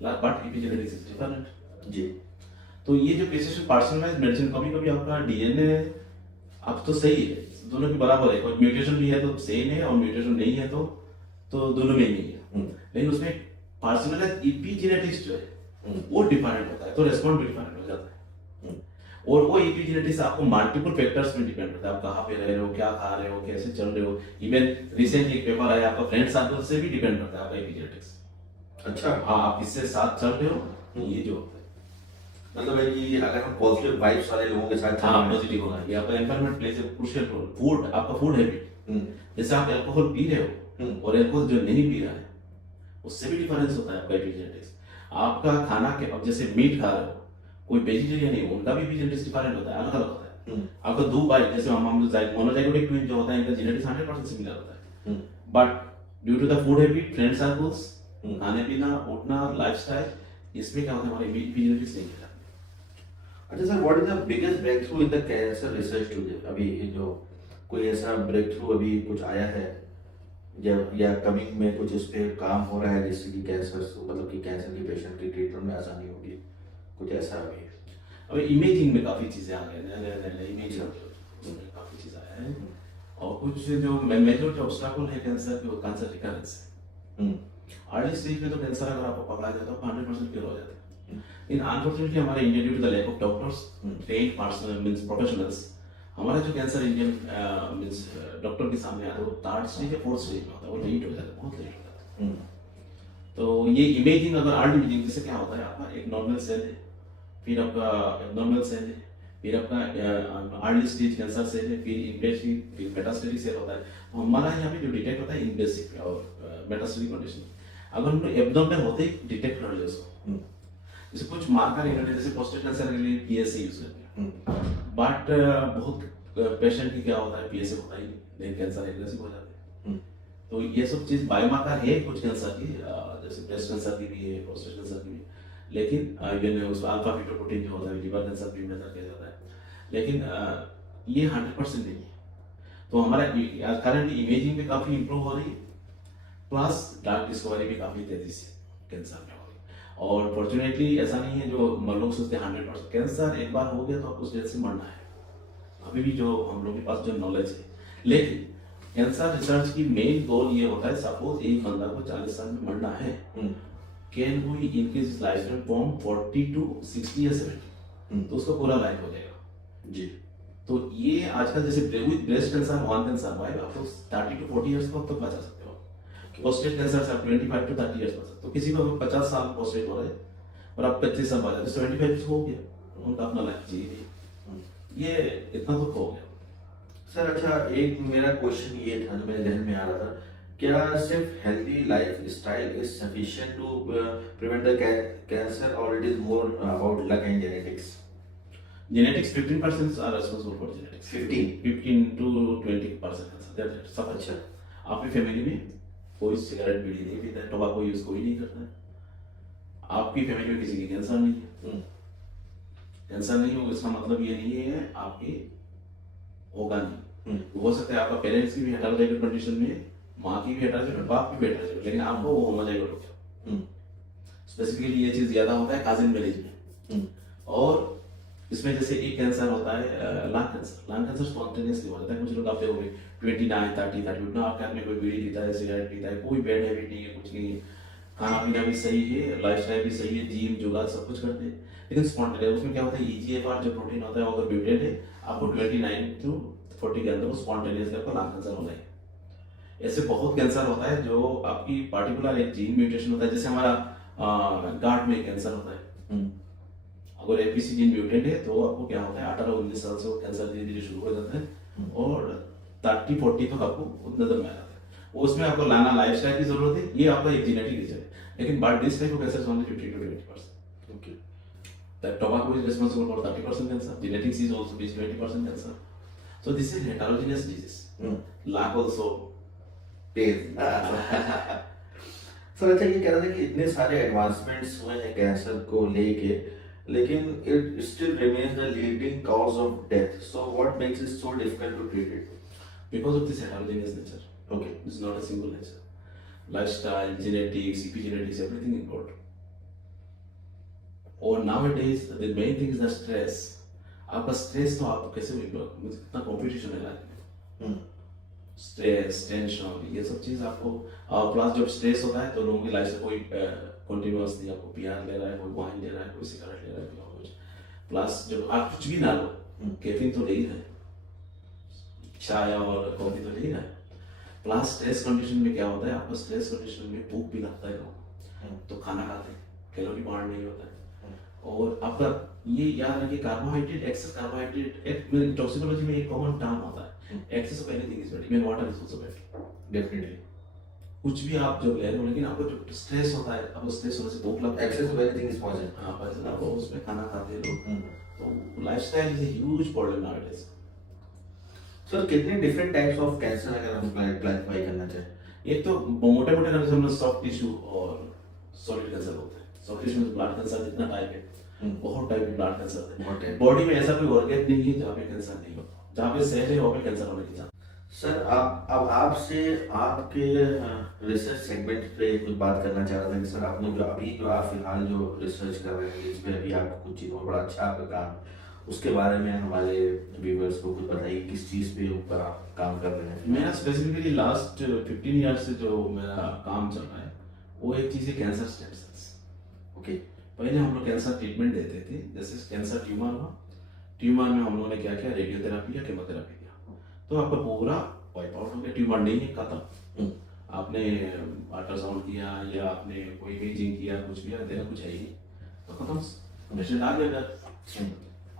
बट एपिजेनेटिक्स इज डिफरेंट जी। तो ये जो प्रिसिशन पर्सनलाइज्ड मेडिसिन, कभी-कभी आपका डीएनए अब तो सही है, दोनों के बराबर है, कोई म्यूटेशन भी है तो सेम है, और म्यूटेशन नहीं है तो दोनों में नहीं है, लेकिन उसमें पर्सनलाइज्ड एपिजेनेटिक्स जो है वो डिफरेंट होता है, तो रेस्पॉन्ड डिफरेंट हो जाता है। और वो एपिजेनेटिक्स आपको मल्टीपल फैक्टर्स में डिपेंड करता है, आप कहाँ पे रह रहे हो, क्या खा रहे हो, कैसे चल रहे हो, इवन रिसेंटली एक पेपर आया आपका फ्रेंड सर्कल से भी डिपेंड करता है आपका एपिजेनेटिक्स। अच्छा हाँ, आप किससे साथ चल रहे हो, ये जो होता है मतलब है कि अगर हम पॉजिटिव वाइब्स वाले लोगों के साथ, हाँ पॉजिटिव होगा, ये आपका environment plays a crucial role. Food, आपका फूड हैबिट, जैसे आप अल्कोहल पी रहे हो और अल्कोहल जो नहीं पी रहा है उससे भी डिफरेंस होता है आपका एपिजेनेटिक्स। आपका खाना के, अब जैसे मीट खा रहे हो, कोई वेजिटेरियन है उनका भी एपिजेनेटिक्स डिफरेंट होता है, अलग अलग होता है। आपका दो बाई, जैसे हम मोनोजाइगोटिक ट्विन जो होता है, इनका जेनेटिक्स 100% सिमिलर होता है, but due to the food habit, friend circles, खाने पीना, उठना, लाइफस्टाइल, इसमें क्या होता है हमारे एपिजेनेटिक्स नहीं होता। अच्छा sir, what is the biggest breakthrough in the cancer research today? अभी जो कोई ऐसा ब्रेक थ्रू अभी कुछ आया है या कमिंग में कुछ इस पे काम हो रहा है, जिससे कि कैंसर, मतलब कि कैंसर के पेशेंट की ट्रीटमेंट में आसानी होगी, कुछ ऐसा अभी इमेजिंग में काफी चीजें आ गई, नए इमेजिंग में काफी चीज आया है, और कुछ जो मेजर जो ऑब्स्टेकल है कैंसर के, वो कैंसर रिकरेंस है। अर्ली स्टेज में तो कैंसर अगर आपको पकड़ा जाता है तो 100% क्योर हो जाता है। इन अनफॉर्चुनेटली हमारे India, due to the lack of doctors, trained personnel means professionals, हमारा जो कैंसर इंडियन मींस डॉक्टर के सामने आता है वो 3rd स्टेज या 4th स्टेज में होता है, वो लेट हो जाता है, बहुत लेट हो जाता है। तो ये इमेजिंग, अगर अर्ली इमेजिंग, जैसे क्या होता है आपका एक नॉर्मल सेल है, फिर आपका एब्नॉर्मल सेल है, फिर आपका अर्ली स्टेज कैंसर सेल है, फिर इन्वेसिव, फिर मेटास्टेटिक सेल होता है। तो हमारा यहाँ पे जो डिटेक्ट होता है इन्वेसिव और मेटास्टेटिक कंडीशन, अगर हम एब्नॉर्मल होते ही डिटेक्ट कर ले उसको, जैसे कुछ मार्कर यूनिट, जैसे प्रोस्टेट कैंसर के लिए पीएसए यूज करते हैं, बट बहुत पेशेंट की क्या होता है पीएसए होता ही नहीं, लेकिन कैंसर एग्रेसिव हो जाते हैं। तो ये सब चीज बायोमार्कर है कुछ कैंसर की, जैसे ब्रेस्ट कैंसर की भी है, प्रोस्टेट कैंसर की भी, लेकिन इवन उसमें अल्फा फीटोप्रोटीन जो होता है लिवर कैंसर भी मेजर किया जाता है, लेकिन ये 100% नहीं है। तो हमारा करंटली इमेजिंग भी काफी इंप्रूव हो रही है, प्लस ड्रग डिस्कवरी भी काफी तेजी से कैंसर में हो रही है। और फॉर्चुनेटली ऐसा नहीं है जो लोग सोचते हैं 100% कैंसर एक बार हो गया तो आपको उस डेथ से मरना है, अभी भी जो हम लोग के पास जो नॉलेज है। लेकिन कैंसर रिसर्च की मेन गोल ये होता है, सपोज एक बंदा को 40 साल में मरना है, can we increase life span from 40 to 60 या 70, तो उसका पूरा लाइफ हो जाएगा जी। तो ये आजकल जैसे with breast cancer, one cancer wife आप तो 30 to 40 इयर्स तक बचा सकते हो। प्रोस्टेट कैंसर से आप 25 to 30 इयर्स बचा सकते हो। किसी को 50 साल प्रोस्टेट हो रहे हैं और आप 25 साल बचा तो 75 हो गया, उनका अपना लाइफ जी लिया, ये इतना तो हो गया। सर अच्छा, एक मेरा क्वेश्चन ये था जो मेरे जहन में आ रहा था, क्या सिर्फ healthy lifestyle is sufficient to prevent the cancer और it is more about luck and genetics? Genetics 15% are responsible for genetics. 15 to 20%. That's सब अच्छा। आपकी फैमिली में कोई सिगरेट बीड़ी नहीं पीता है, टोबैको यूज कोई नहीं करता है, आपकी फैमिली में किसी की कैंसर नहीं है, कैंसर नहीं हो इसका मतलब ये नहीं है आपकी होगा नहीं। हो सकता है आपका पेरेंट्स की भी हेटेरोजाइगस कंडीशन में, माँ की भी हेटेरोजाइगस, बाप की भी हेटेरोजाइगस, लेकिन आपको वो होमोजाइगस हो गया। स्पेसिफिकली ये चीज ज्यादा होता है काजिन मैरिज में। और इसमें जैसे एक कैंसर होता है लंग कैंसर स्पॉन्टेनियसली हो जाता है। कुछ लोग आप देखोगे 29, 30 उतना आपके हाथ में कोई बीड़ी पीता है, सिगरेट पीता है, कोई बैड हैबिट नहीं है, कुछ नहीं है, खाना पीना भी सही है, लाइफस्टाइल भी सही है, जिम जुगाड़ सब कुछ करते हैं, लेकिन स्पॉन्टेनियस उसमें क्या होता है, EGFR जो प्रोटीन होता है वो अगर म्यूटेंट है, आपको 29 to 40 के अंदर वो स्पॉन्टेनियसली आपको लंग कैंसर हो जाएगा। ऐसे बहुत कैंसर होता है जो आपकी पार्टिकुलर एक जीन म्यूटेशन होता है, जैसे हमारा गार्ड में कैंसर होता है, अगर APC जीन म्यूटेंट है तो आपको क्या होता है 18-19 साल से वो कैंसर धीरे धीरे शुरू हो जाता है और 30-40 तक आपको नजर में आ जाता है। वो उसमें आपको लाना लाइफस्टाइल की जरूरत है, ये आपका एक जेनेटिक रीजन है, लेकिन but this type of cancer is only 15 to 20%। Okay, that tobacco is responsible for 30% cancer, genetics is also 20% cancer, so this is heterogeneous disease, lack also Tej. Sir अच्छा, ये कह रहा था कि इतने सारे एडवांसमेंट्स हुए हैं कैंसर को लेके, लेकिन it still remains the leading cause of death. So what makes it so difficult to treat it? because of this heterogeneous nature. Okay. It's not a single nature. Lifestyle, genetics, epigenetics, everything involved. और nowadays the main thing is the stress. आपका स्ट्रेस तो आप कैसे कितना कंपटीशन है लाइफ में, स्ट्रेस, टेंशन, ये सब चीज आपको, प्लस जब स्ट्रेस होता है तो लोगों की लाइफ से कोई कंटिन्यूअसली आपको पियान ले रहा है, कोई वाइन ले रहा है, कोई सिगरेट ले रहा है, कुछ, प्लस जब आप कुछ भी ना लो, कैफीन तो ले ही रहे, चाय और कॉफी तो ले ही रहे, प्लस स्ट्रेस कंडीशन में क्या होता है, आपको स्ट्रेस कंडीशन में भूख भी लगता है लोगों, तो खाना खाते हैं, कैलोरी बर्न नहीं होता है, और आपका ये याद रखिए कार्बोहाइड्रेट, एक्सेस कार्बोहाइड्रेट, टॉक्सिकोलॉजी में एक कॉमन टर्म होता है, excess of anything is bad, even water is also bad. Definitely कुछ भी आप जो ले रहे हो, लेकिन आपको जो स्ट्रेस होता है, आपको स्ट्रेस होने से भूख लगता है, excess of anything is poison. हाँ पॉइजन, आप उसमें खाना खाते हैं लोग, तो lifestyle is a huge problem nowadays. Sir कितने डिफरेंट टाइप्स ऑफ कैंसर अगर हम क्लासिफाई करना चाहें? एक तो मोटे मोटे नाम से सॉफ्ट टिश्यू और सॉलिड कैंसर होता है। सॉफ्ट टिश्यू में ब्लड कैंसर जितना टाइप है, बहुत टाइप के ब्लड कैंसर है। बॉडी में ऐसा कोई ऑर्गन नहीं है जहाँ पे कैंसर नहीं होता, जहाँ पे सेल है वहाँ पे कैंसर होने की चांस। सर अब आपसे आपके रिसर्च सेगमेंट पे कुछ बात करना चाह रहा था कि सर आपने जो अभी जो आप फिलहाल जो रिसर्च कर रहे हैं, इस पे अभी आपको कुछ चीज़ों में बड़ा अच्छा आपका काम, उसके बारे में हमारे व्यूअर्स को कुछ बताइए, किस चीज़ पे ऊपर आप काम कर रहे हैं? मेरा स्पेसिफिकली लास्ट 15 ईयर्स से जो मेरा काम चल रहा है वो एक चीज़ है कैंसर स्टेम सेल्स। ओके, पहले हम लोग कैंसर ट्रीटमेंट देते थे, जैसे कैंसर ट्यूमर हुआ, ट्यूमर में हम लोगों ने क्या किया, रेडियोथेरापी या केमोथेरापी किया, तो आपका पूरा वाइप आउट हो गया, ट्यूमर नहीं है खत्म। आपने अल्ट्रासाउंड किया या आपने कोई इमेजिंग किया, कुछ भी देखा कुछ है ही नहीं, तो खत्म, पेशेंट आ गया घर।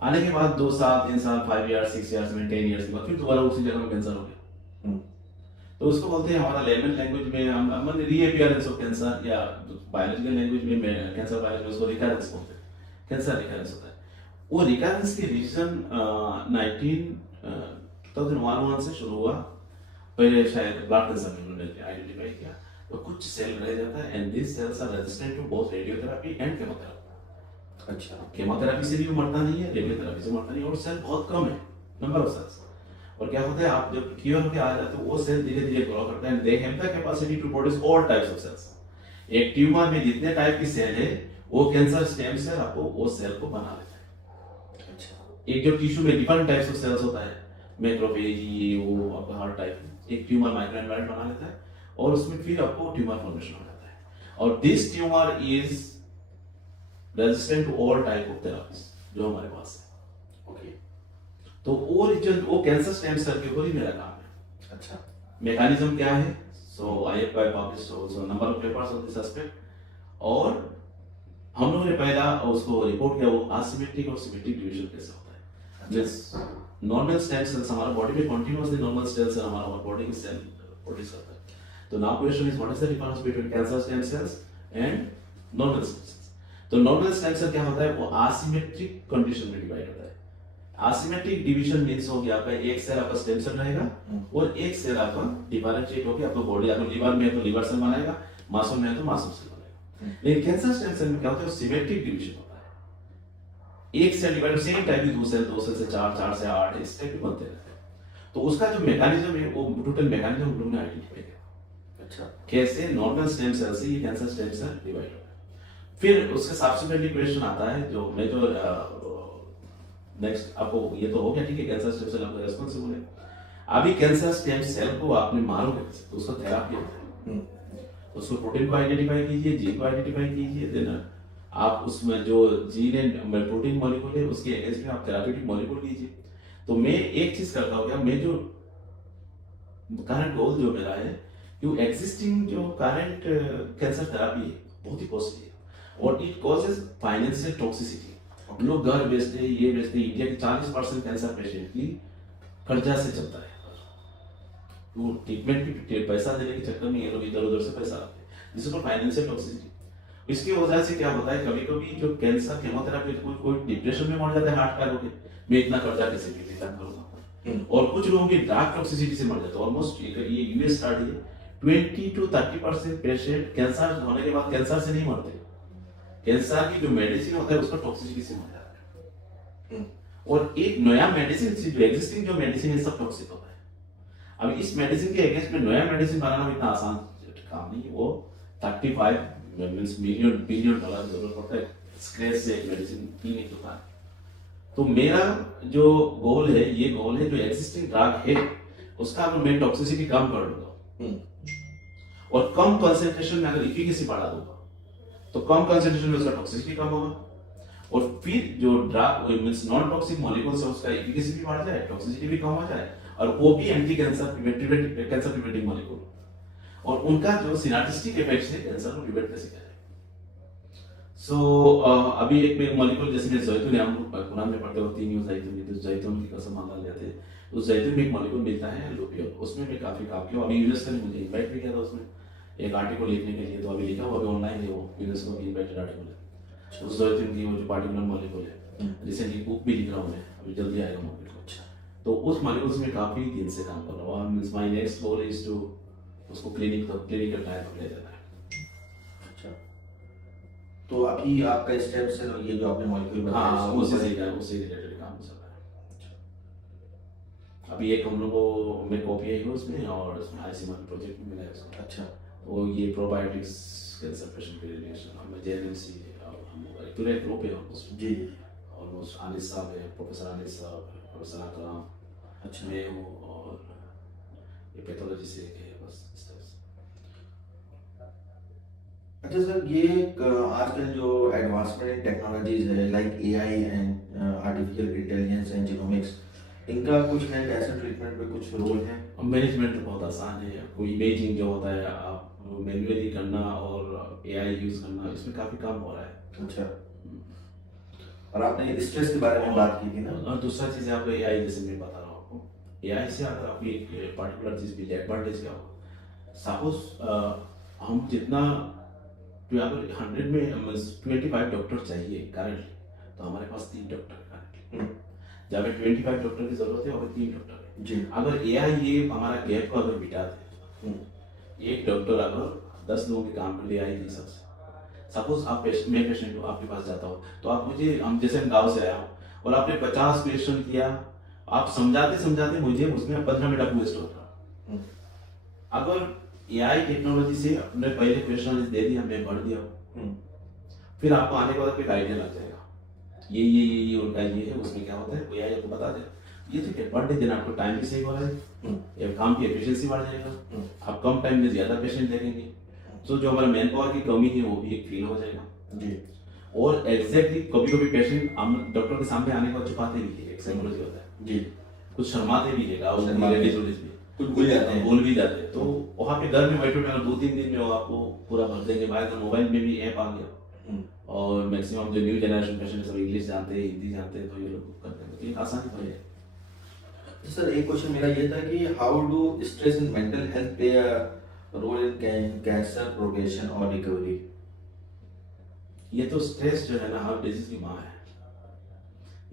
आने के बाद 2 साल 3 साल 5 ईयर्स 6 ईयर्स में 10 ईयर्स के बाद फिर दोबारा उसी जगह में कैंसर हो गया, तो उसको बोलते हैं हमारा लेमन लैंग्वेज में हम रीअपियरेंस ऑफ कैंसर, या बायोलॉजिकल लैंग्वेज में कैंसर बायोलॉजी में उसको रिकरेंस बोलते हैं, कैंसर रिकरेंस होता है। वो रिकरेंस के रीजन 2001 से शुरू हुआ, पहले शायद ब्लड कैंसर में उन्होंने आइडेंटिफाई किया, तो कुछ सेल रह जाता है and this cells are resistant to both radiotherapy and chemotherapy. अच्छा, केमोथेरापी से भी वो मरता नहीं है, रेडियोथेरापी से मरता नहीं है, और सेल बहुत कम है, नंबर ऑफ सेल्स। और क्या होता है, आप जब क्योर होकर आ जाते हो वो सेल धीरे धीरे ग्रो करता है, they have the capacity to produce all types of cells. एक ट्यूमर में जितने टाइप की सेल है, वो कैंसर स्टेम सेल आपको वो सेल को बना लेता है। अच्छा, एक जो टिश्यू में डिफरेंट टाइप्स ऑफ सेल्स होता है, मैक्रोफेज, ये वो आपका हर टाइप, एक ट्यूमर माइक्रो एनवायरनमेंट बना लेता है और उसमें फिर आपको ट्यूमर फॉर्मेशन हो जाता है। और this tumour is resistant to all type of therapies जो हमारे पास है। ओके। तो वो कैंसर स्टेम सेल के ऊपर ही मेरा काम है। अच्छा। मैकेनिज्म क्या है, so I have published also number of papers on this aspect. और हम लोगों ने पहला उसको रिपोर्ट किया वो एसिमेट्रिक और सिमेट्रिक डिवीजन कैसे होता है। मींस नॉर्मल स्टेम सेल्स हमारा बॉडी में कंटीन्यूअसली नॉर्मल स्टेम सेल हमारा बॉडी की सेल प्रोड्यूस करता है। तो now question is what is the difference between cancer stem cells and normal stem cells. तो नॉर्मल स्टेम सेल क्या होता है, वो एसिमेट्रिक कंडीशन में डिवाइड होता है। एसिमेट्रिक डिवीजन मींस हो गया आपका एक सेल आपका स्टेम सेल रहेगा और एक सेल आपका डिफरेंशिएट होकर आपका बॉडी, आपको लिवर में है तो लिवर सेल बनाएगा, मांसों में है तो मांसों सेल बनाएगा। लेकिन कैंसर स्टेम सेल में क्या होता है, सिमेट्रिक डिवीजन होता है। एक सेल डिवाइड सेम टाइप की दो सेल से चार, चार से आठ, इस टाइप के बनते रहते हैं। तो उसका जो मैकेनिज्म है वो टोटल मैकेनिज्म हम लोगों ने आइडेंटिफाई किया। अच्छा। कैसे नॉर्मल स्टेम सेल से ये कैंसर स्टेम सेल डिवाइड होता है। फिर उसके सब्सिक्वेंटली क्वेश्चन आता है जो मैं जो नेक्स्ट आपको ये तो हो गया ठीक है, कैंसर स्टेम सेल आपका रेस्पॉन्सिबल है। अभी कैंसर स्टेम सेल को आपने मारोगे तो उसका थेरापी होता है। उसको प्रोटीन को आइडेंटिफाई कीजिए, जीन को आइडेंटिफाई कीजिए, देन आप उसमें जो जीन एंड प्रोटीन मॉलिक्यूल है उसके अगेंस्ट में आप थेराप्यूटिक मॉलिक्यूल कीजिए। तो मैं एक चीज करता हूँ क्या, मैं जो करंट गोल जो मेरा है कि एग्जिस्टिंग जो करंट कैंसर थेरापी है बहुत ही कॉस्टली है और इट कॉजेज फाइनेंशियल टॉक्सिसिटी। लोग घर बेचते, ये बेचते, इंडिया के 40% कैंसर पेशेंट की कर्जा से चलता है। वो ट्रीटमेंट के पैसा देने के चक्कर में ये लोग इधर उधर से पैसा आते हैं, जिससे पर फाइनेंशियल टॉक्सिसिटी। इसकी वजह से क्या होता है, कभी कभी जो कैंसर केमोथेरापी कोई डिप्रेशन में मर जाता है हार्ट अटैक होकर, मैं इतना कर्जा कैसे करूंगा। और कुछ लोगों की ड्रग टॉक्सिसिटी से मर जाते हैं। ऑलमोस्ट ये यूएस स्टडी है 20 to 30% पेशेंट कैंसर होने के बाद कैंसर से नहीं मरते, कैंसर की जो मेडिसिन होता है उसका टॉक्सिसिटी से मर जाता है। और एक नया मेडिसिन से जो एग्जिस्टिंग जो मेडिसिन है सब टॉक्सिक होता है। अब इस मेडिसिन के अगेंस्ट में नया मेडिसिन बनाना इतना आसान काम नहीं है। वो 35 बिलियन डॉलर की जरूरत पड़ता है स्क्रैच से एक मेडिसिन ही नहीं होता है। तो मेरा जो गोल है, ये गोल है जो एग्जिस्टिंग ड्रग है उसका अगर मैं टॉक्सिसिटी कम कर दूंगा और कम कंसंट्रेशन में अगर एफिकेसी बढ़ा दूंगा तो कम कंसंट्रेशन में उसका टॉक्सिसिटी कम होगा और फिर जो drug means non toxic molecules है उसका एफिकेसी भी बढ़ जाए, टॉक्सिसिटी भी कम हो जाए और वो भी एंटी कैंसर प्रिवेंटिंग मॉलिक्यूल और उनका जो सिनर्जिस्टिक इफेक्ट है कैंसर को प्रिवेंट कैसे करें। सो अभी एक में मॉलिक्यूल जैसे मैं जैतून हम कुरान में पढ़ते होते हैं जैतून, तो जैतून की कसम मान लेते हैं, उस जैतून में एक मॉलिक्यूल मिलता है लुपियोल, उसमें मैं काफी काम किया। अभी यूनेस्को ने मुझे इनवाइट भी किया था उसमें एक आर्टिकल लिखने के लिए, तो अभी लिखा हुआ अभी ऑनलाइन है, वो यूनेस्को की इनवाइटेड आर्टिकल है। उस जैतून की वो जो पार्टिकुलर मॉलिक्यूल है, रिसेंटली बुक भी लिख रहा हूँ मैं, अभी जल्दी आएगा मार्केट को। अच्छा, तो उस मॉलिक्यूल में काफी दिन से काम कर रहा हूँ और means my next goal is to उसको क्लिनिकल ट्रायल पर ले जाना है। अच्छा, तो अभी आपका स्टेम सेल और ये जो आपने मॉलिक्यूल बनाया हाँ उससे रिलेटेड काम चल रहा है। अभी एक हम लोगों में कॉपी आई है उसमें और उसमें आईसीएमआर प्रोजेक्ट में मिला है उसको। अच्छा, वो ये प्रोबायोटिक्स कैंसर पेशेंट के लिए हमें जेएनएमसी और हम लोग पूरे ग्रुप है ऑलमोस्ट जी ऑलमोस्ट अनिस साहब है, प्रोफेसर अनिस साहब, प्रोफेसर अकराम, अच्छा मैं हूँ और ये पैथोलॉजी से एक है बस इस तरह से। अच्छा सर, ये आजकल जो एडवांसमेंट इन टेक्नोलॉजीज है like AI and artificial intelligence and genomics, इनका कुछ है कैंसर ट्रीटमेंट में कुछ रोल है? मैनेजमेंट तो बहुत आसान है, कोई इमेजिंग जो होता है आप मैन्युअली करना और एआई यूज करना, इसमें काफी काम हो रहा है। अच्छा, और आपने स्ट्रेस के बारे में बात की थी ना? और दूसरा चीज आपको एआई जैसे मैं बता रहा हूँ आपको, एआई से अगर आपकी एक पर्टिकुलर चीज भी एडवांटेज क्या हो, सपोज हम जितना तो अगर 100 में 25 डॉक्टर चाहिए करंटली, तो हमारे पास 3 डॉक्टर करंटली। जब 25 डॉक्टर की जरूरत है और 3 डॉक्टर है जी। अगर एआई ये हमारा गैप को अगर मिटा दे, एक डॉक्टर अगर 10 लोगों के काम कर ले आई नहीं सकता। सपोज आप मैं पेशेंट हूँ, आपके पास जाता हूँ तो आप मुझे हम जैसे गाँव से आया हूँ और आपने 50 पेशेंट किया, आप समझाते समझाते मुझे उसमें 15 मिनट आपको वेस्ट होता। अगर एआई टेक्नोलॉजी से अपने पहले क्वेश्चन दे दिया, मैं भर दिया, फिर आपको आने के बाद कोई आइडिया लग जाएगा ये उनका ये है, उसमें क्या होता है वो आपको बता दे। ये तो क्या पर डे दिन आपको टाइम भी सेव हो रहा है, या काम की एफिशिएंसी बढ़ जाएगा, आप कम टाइम में ज्यादा पेशेंट देखेंगे, तो जो हमारा मैन पावर की कमी है वो भी एक फील हो जाएगा जी। और एग्जैक्टली कभी कभी पेशेंट हम डॉक्टर के सामने आने के बाद छुपाते भी है, एक साइकोलॉजी होता है जी, कुछ शर्माते भी है, और शर्माते हैं। लेडीज भी कुछ भूल जाते हैं। भूल भी जाते हैं, तो वहाँ पे घर में बैठे बैठे 2-3 दिन में वो आपको पूरा भर देंगे। बाहर मोबाइल में भी ऐप आ गया और मैक्सिमम जो न्यू जनरेशन पेशेंट सब इंग्लिश जानते हैं, हिंदी जानते हैं, तो ये लोग करते हैं, तो ये आसानी हो जाए। तो सर एक क्वेश्चन मेरा ये था कि how do stress and mental health play a role in cancer progression और रिकवरी? ये तो स्ट्रेस जो है ना हार्ट डिजीज की माँ है।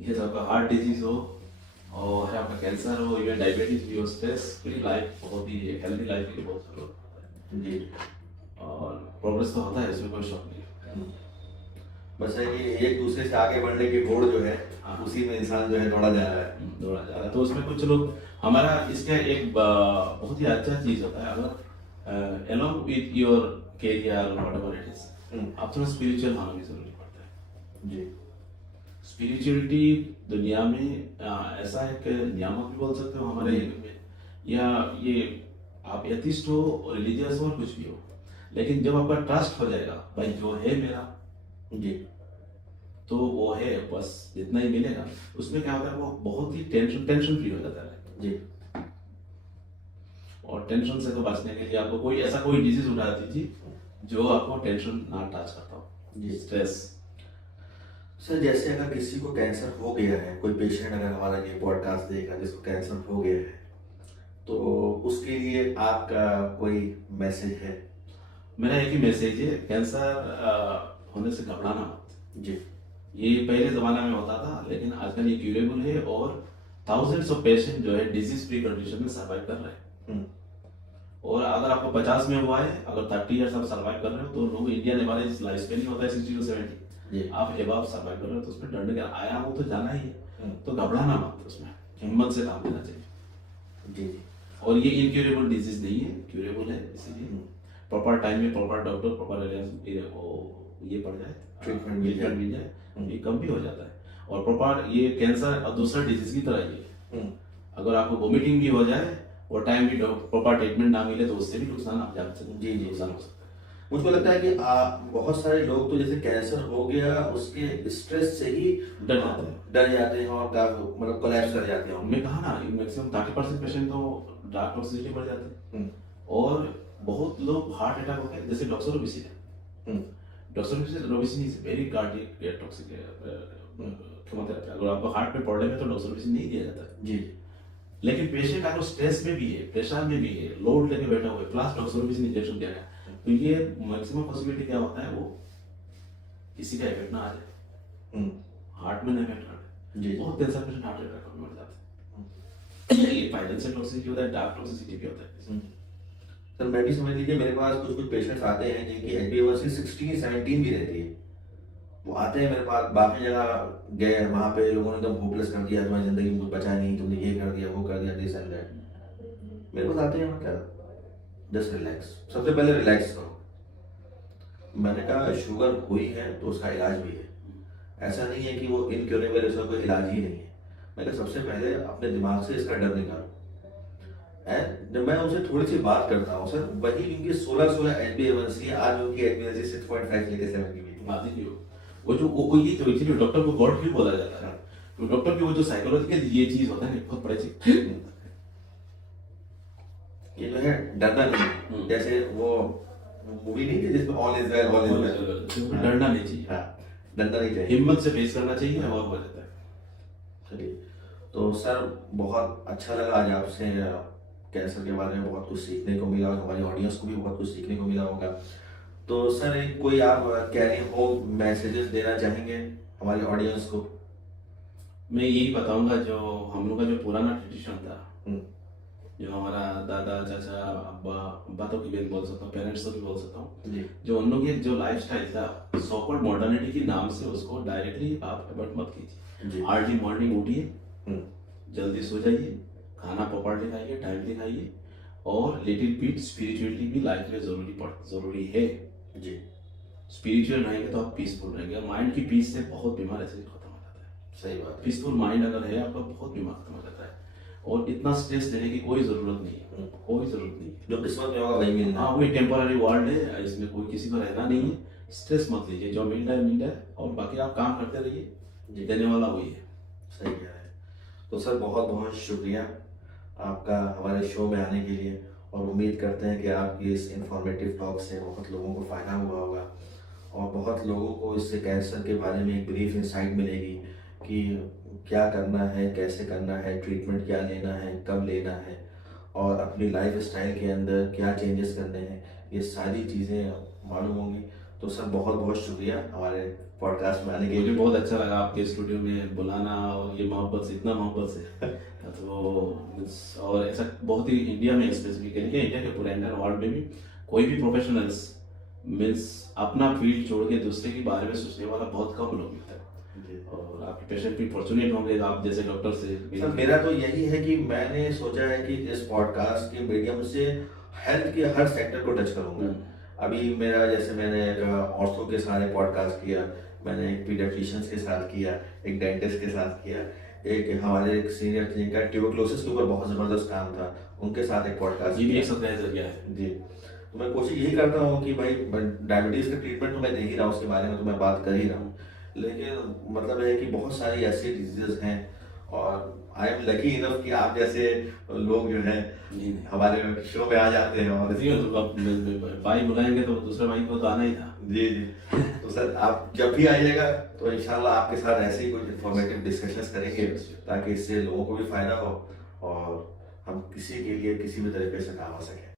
ये आपका हार्ट डिजीज हो और है आपका कैंसर हो, इवन डायबिटीज भी हो, स्ट्रेस फ्री लाइफ बहुत ही हेल्दी लाइफ के लिए बहुत जरूरत है जी। और प्रोग्रेस तो होता है, इसमें कोई शौक नहीं है। बस है कि एक दूसरे से आगे बढ़ने की होड़ जो है उसी में इंसान जो है दौड़ा जा रहा है। दौड़ा जा रहा है, तो उसमें कुछ लोग हमारा इसका एक बहुत ही अच्छा चीज होता है, अगर along with your career or whatever it is, आप थोड़ा स्पिरिचुअल होना भी जरूरी पड़ता है जी। स्पिरिचुअलिटी दुनिया में ऐसा एक नियामक भी बोल सकते हो हमारे में, या ये आप एथिस्ट हो रिलीजियस हो कुछ भी हो, लेकिन जब आपका ट्रस्ट हो जाएगा भाई जो है मेरा जी, तो वो है, बस जितना ही मिलेगा, उसमें क्या होता है वो बहुत ही टेंशन फ्री हो जाता है जी। और टेंशन से तो बचने के लिए आपको कोई ऐसा कोई डिजीज उठा दीजिए जो आपको टेंशन ना टच करता हो जी। स्ट्रेस। सर जैसे अगर किसी को कैंसर हो गया है, कोई पेशेंट अगर हमारा ये पॉडकास्ट देख रहा है जिसको कैंसर हो गया है, तो उसके लिए आपका कोई मैसेज है? मेरा एक ही मैसेज है, कैंसर होने से घबराना मत जी। ये पहले जमाना में होता था, लेकिन आजकल ये क्यूरेबल है और थाउजेंड्स ऑफ पेशेंट जो है डिजीज फ्री कंडीशन में सर्वाइव कर रहे हैं। और अगर आपको 50 में हुआ है, अगर 30 इयर्स आप सर्वाइव कर रहे हो, तो लोग इंडियन एवरेज लाइफ स्पेन ही होता है 60 to 70, आप एबाव सर्वाइव कर रहे हो, तो उसमें डरने का आया हूं तो जाना ही है, तो घबराना मत, उसमें हिम्मत से काम लेना चाहिए जी। और ये इनक्यूरेबल डिजीज नहीं है, क्यूरेबल है, इसीलिए प्रॉपर टाइम में प्रॉपर डॉक्टर प्रॉपर ये पड़ जाए, ट्रीटमेंट मिल जाए, ये कम भी हो जाता है। और प्रॉपर ये कैंसर और दूसरा डिजीज की तरह ही है, अगर आपको वोमिटिंग भी हो जाए और टाइम भी प्रॉपर ट्रीटमेंट ना मिले तो उससे भी नुकसान आप जा सकते हैं। जी जी। नुकसान हो सकता है। मुझको लगता है कि बहुत सारे लोग तो जैसे कैंसर हो गया उसके स्ट्रेस से ही डर जाते हैं और मतलब कोलैप्स कर जाते हैं। मैं कहा ना मैक्सिमम 30% पेशेंट तो डार्क टॉक्सिसिटी बढ़ जाते हैं और बहुत लोग हार्ट अटैक होते हैं, जैसे doxorubicin. Doxorubicin is very cardiac toxic chemotherapy. अगर आपको हार्ट में प्रॉब्लम है तो डॉक्सोरोबिसिन नहीं दिया जाता है जी। लेकिन पेशेंट अगर स्ट्रेस में भी है, प्रेशर में भी है, लोड लेके बैठा हुआ है, प्लस डॉक्सोरोबिसिन इंजेक्शन दिया गया, तो ये मैक्सिमम पॉसिबिलिटी क्या होता है वो किसी का इफेक्ट ना आ जाए, हार्ट में ना इफेक्ट कर जी। बहुत कैंसर पेशेंट हार्ट अटैक में मर जाते हैं। ये फाइनेंशियल टॉक्सिसिटी होता है, डार्क टॉक्सिसिटी भी होता है। सर मैं भी समझ लीजिए मेरे पास कुछ पेशेंट्स आते हैं जिनकी HbA1c 16-17 भी रहती है। वो आते हैं मेरे पास, बाकी जगह गए वहाँ पे लोगों ने एकदम होपलेस कर दिया, तुम्हारी जिंदगी में कुछ बचा नहीं, तुमने ये कर दिया वो कर दिया, दिस एंड दैट। मेरे पास आते हैं मतलब जस्ट रिलैक्स, सबसे पहले रिलैक्स करो। मैंने कहा शुगर हुई है तो उसका इलाज भी है, ऐसा नहीं है कि वो इनक्योरेबल, इसका कोई इलाज ही नहीं है। मैंने कहा सबसे पहले अपने दिमाग से इसका डर निकालो। जब मैं उनसे थोड़ी सी बात करता हूँ सर, वही उनकी 16 HbA1c, आज उनकी HbA1c 6.5 लेके 7 की भी बात ही वो जो वो ये तो इसीलिए डॉक्टर को गॉड क्यों बोला जाता है, तो डॉक्टर की वो जो साइकोलॉजिकल ये चीज होता है ना बहुत बड़ी चीज, ये जो है डरना नहीं, जैसे वो मूवी नहीं थी जिसमें all is well, all is well, डरना नहीं चाहिए, डरना नहीं चाहिए, हिम्मत से फेस करना चाहिए और हो जाता है। चलिए, तो सर बहुत अच्छा लगा आज आपसे कैंसर के बारे में बहुत कुछ सीखने को मिला और हमारी ऑडियंस को भी बहुत कुछ सीखने को मिला होगा। तो सर एक कोई आप कैरी होम मैसेजेस देना चाहेंगे हमारी ऑडियंस को? मैं यही बताऊंगा, जो हम लोग का जो पुराना ट्रेडिशन था, जो हमारा दादा चाचा अब्बा तो की भी बोल सकता हूँ, पेरेंट्स तो भी बोल सकता हूँ, जो उन लोग जो लाइफ स्टाइल था सो-कॉल्ड मॉडर्निटी के नाम से उसको डायरेक्टली आप अवॉइड मत कीजिए। अर्ली मॉर्निंग उठिए, जल्दी सो जाइए, खाना प्रॉपर्ली खाइए, टाइमली खाइए, और लिटिल बिट स्पिरिचुअलिटी भी लाइफ में जरूरी है जी। स्पिरिचुअल रहेंगे तो आप पीसफुल रहेंगे, और माइंड की पीस से बहुत बीमार ऐसे खत्म हो जाता है। सही बात है। पीसफुल माइंड अगर है आपका, बहुत बीमार खत्म हो जाता है। और इतना स्ट्रेस लेने की कोई जरूरत नहीं है, कोई जरूरत नहीं है। जो किस्मत में होगा वही मिलना हाँ, है। वही टेम्पररी वर्ल्ड है, इसमें कोई किसी को रहना नहीं है। स्ट्रेस मत लीजिए, जो मिल रहा है मिल रहा है, और बाकी आप काम करते रहिए, जी। देने वाला वही है। सही कह रहे हैं। तो सर बहुत बहुत शुक्रिया आपका हमारे शो में आने के लिए, और उम्मीद करते हैं कि आपकी इस इंफॉर्मेटिव टॉक से बहुत लोगों को फ़ायदा हुआ होगा, और बहुत लोगों को इससे कैंसर के बारे में एक ब्रीफ इंसाइट मिलेगी कि क्या करना है, कैसे करना है, ट्रीटमेंट क्या लेना है, कब लेना है, और अपनी लाइफ स्टाइल के अंदर क्या चेंजेस करने हैं, ये सारी चीज़ें मालूम होंगी। तो सर बहुत बहुत शुक्रिया हमारे पॉडकास्ट में आने के मुझे लिए। बहुत अच्छा लगा आपके स्टूडियो में बुलाना, और ये मोहब्बत से, इतना मोहब्बत से तो और ऐसा बहुत ही इंडिया में स्पेसिफिकली, क्या इंडिया के पूरे इंडियन वर्ल्ड में भी कोई भी प्रोफेशनल्स मीन्स अपना फील्ड छोड़ के दूसरे के बारे में सोचने वाला बहुत कम लोग मिलते हैं। और आपके पेशेंट भी फॉर्चुनेट होंगे आप जैसे डॉक्टर से। सर मेरा तो यही है कि मैंने सोचा है कि इस पॉडकास्ट के मीडियम से हेल्थ के हर सेक्टर को टच करूंगा। अभी मेरा जैसे मैंने ऑर्थो के सारे पॉडकास्ट किया, मैंने एक पीडियाट्रिशियंस के साथ किया, एक डेंटिस्ट के साथ किया, एक हमारे एक सीनियर जिनका ट्यूबरक्लोसिस के ऊपर बहुत ज़बरदस्त काम था, उनके साथ एक पॉडकास्ट ये भी किया। एक सबका जरिया है जी। तो मैं कोशिश यही करता हूँ कि भाई डायबिटीज़ का ट्रीटमेंट तो मैं दे ही रहा हूँ, उसके बारे में तो मैं बात कर ही रहा हूँ, लेकिन मतलब है कि बहुत सारी ऐसी डिजीज़ हैं, और आई एम लकी इनफ कि आप जैसे लोग जो हैं हमारे शो में आ जाते हैं। और भाई बुलाएंगे तो दूसरे भाई को तो आना ही था। जी जी। तो सर आप जब भी आइएगा तो इंशाल्लाह आपके साथ ऐसे ही कुछ इन्फॉर्मेटिव डिस्कशंस करेंगे, ताकि इससे लोगों को भी फायदा हो और हम किसी के लिए किसी भी तरीके से काम आ सके।